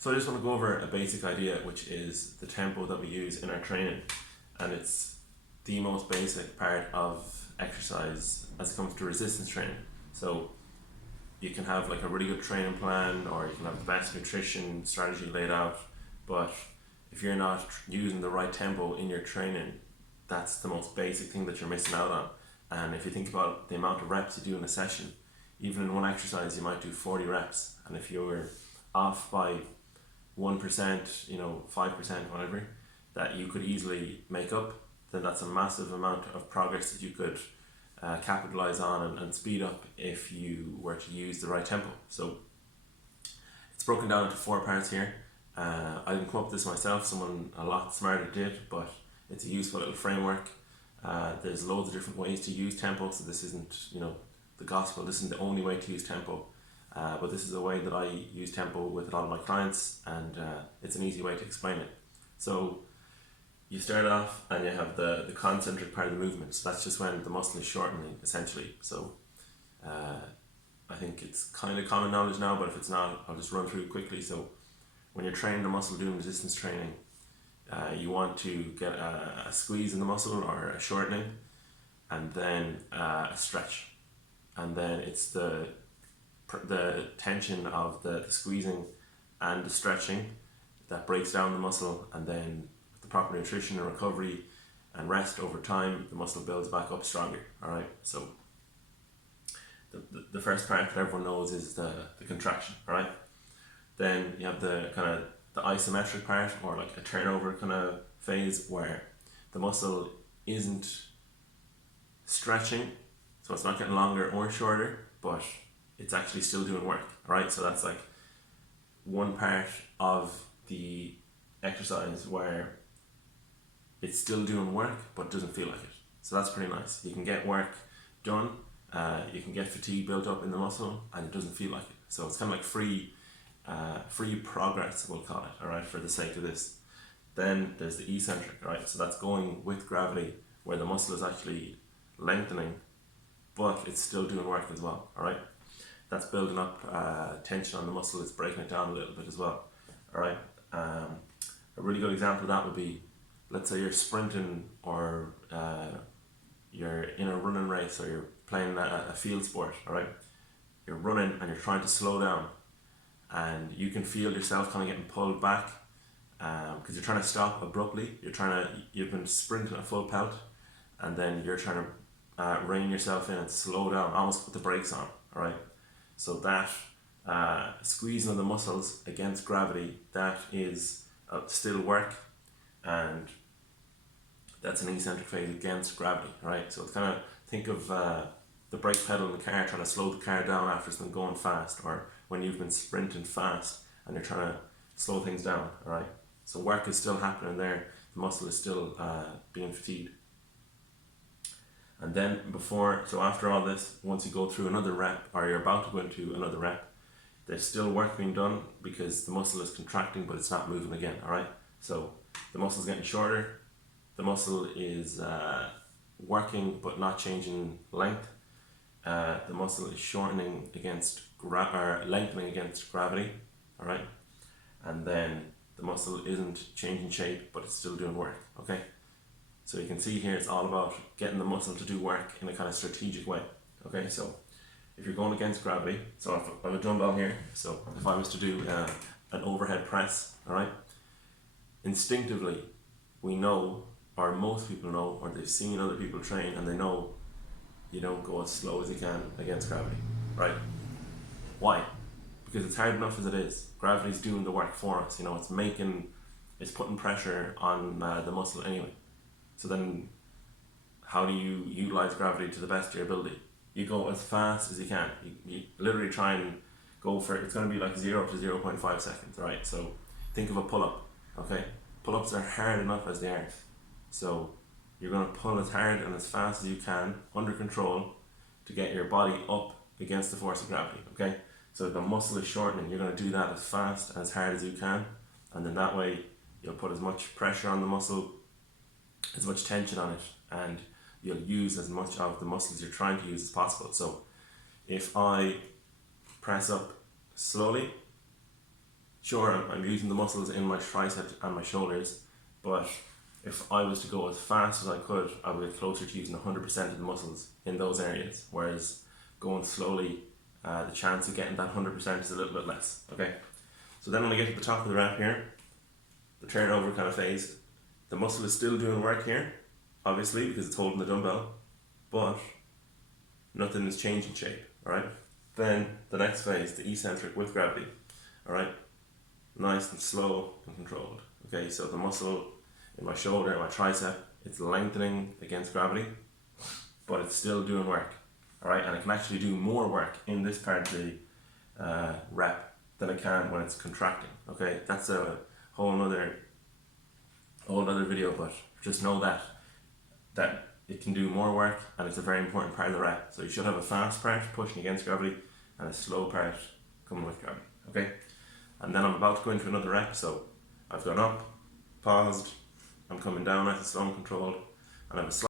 So I just want to go over a basic idea, which is the tempo that we use in our training, and it's the most basic part of exercise as it comes to resistance training. So you can have like a really good training plan, or you can have the best nutrition strategy laid out, but if you're not using the right tempo in your training, that's the most basic thing that you're missing out on. And if you think about the amount of reps you do in a session, even in one exercise you might do 40 reps, and if you're off by 1%, 5%, whatever, that you could easily make up, then that's a massive amount of progress that you could capitalize on and speed up if you were to use the right tempo. So it's broken down into 4 parts here. I didn't come up with this myself, someone a lot smarter did, but it's a useful little framework. There's loads of different ways to use tempo, so this isn't the gospel, this isn't the only way to use tempo, but this is a way that I use tempo with a lot of my clients, and it's an easy way to explain it. So you start off and you have the concentric part of the movement, so that's just when the muscle is shortening essentially. So I think it's kind of common knowledge now, but if it's not, I'll just run through it quickly. So when you're training the muscle doing resistance training, you want to get a squeeze in the muscle or a shortening, and then a stretch, and then it's the tension of the squeezing and the stretching that breaks down the muscle, and then with the proper nutrition and recovery and rest over time, the muscle builds back up stronger. Alright, so the first part that everyone knows is the contraction. Alright, then you have the kind of the isometric part, or like a turnover kind of phase, where the muscle isn't stretching, so it's not getting longer or shorter, but it's actually still doing work. Alright, so that's like one part of the exercise where it's still doing work but doesn't feel like it. So that's pretty nice. You can get work done, you can get fatigue built up in the muscle, and it doesn't feel like it. So it's kind of like free progress, we'll call it, alright, for the sake of this. Then there's the eccentric, right? So that's going with gravity, where the muscle is actually lengthening, but it's still doing work as well, alright? That's building up tension on the muscle, it's breaking it down a little bit as well, alright? A really good example of that would be, let's say you're sprinting, or you're in a running race, or you're playing a field sport, alright? You're running and you're trying to slow down, and you can feel yourself kind of getting pulled back because you're trying to stop abruptly. You've been sprinting at full pelt, and then you're trying to rein yourself in and slow down, almost put the brakes on. Alright, so that squeezing of the muscles against gravity, that is still work, and that's an eccentric phase against gravity. Right, so it's kind of, think of the brake pedal in the car, trying to slow the car down after it's been going fast, or when you've been sprinting fast and you're trying to slow things down. Alright, so work is still happening there, the muscle is still being fatigued. And then after all this, once you go through another rep, or you're about to go into another rep, there's still work being done because the muscle is contracting but it's not moving again. Alright, so the muscle is getting shorter, the muscle is working but not changing length, the muscle is shortening against lengthening against gravity. Alright, and then the muscle isn't changing shape but it's still doing work. Okay, so you can see here it's all about getting the muscle to do work in a kind of strategic way. Okay, so if you're going against gravity, so if I have a dumbbell here, so if I was to do an overhead press, alright, instinctively we know, or most people know, or they've seen other people train and they know, you don't go as slow as you can against gravity, right? Why? Because it's hard enough as it is. Gravity's doing the work for us, it's putting pressure on the muscle anyway. So then how do you utilize gravity to the best of your ability? You go as fast as you can. You literally try and go for, it's going to be like 0 to 0.5 seconds, right? So think of a pull-up, okay? Pull-ups are hard enough as they are. So you're going to pull as hard and as fast as you can, under control, to get your body up against the force of gravity, okay? So if the muscle is shortening, you're going to do that as fast and as hard as you can, and then that way you'll put as much pressure on the muscle, as much tension on it, and you'll use as much of the muscles you're trying to use as possible. So if I press up slowly, sure, I'm using the muscles in my tricep and my shoulders, but if I was to go as fast as I could, I would get closer to using 100% of the muscles in those areas, whereas going slowly, the chance of getting that 100% is a little bit less, okay? So then when I get to the top of the rep here, the turnover kind of phase, the muscle is still doing work here, obviously, because it's holding the dumbbell, but nothing is changing shape, alright? Then the next phase, the eccentric with gravity, alright? Nice and slow and controlled, okay? So the muscle in my shoulder and my tricep, it's lengthening against gravity, but it's still doing work, alright? And it can actually do more work in this part of the rep than it can when it's contracting, okay? That's a whole other video, but just know that it can do more work and it's a very important part of the rep. So you should have a fast part pushing against gravity and a slow part coming with gravity, okay? And then I'm about to go into another rep, so I've gone up, paused, I'm coming down at a slow and controlled, and I have a slight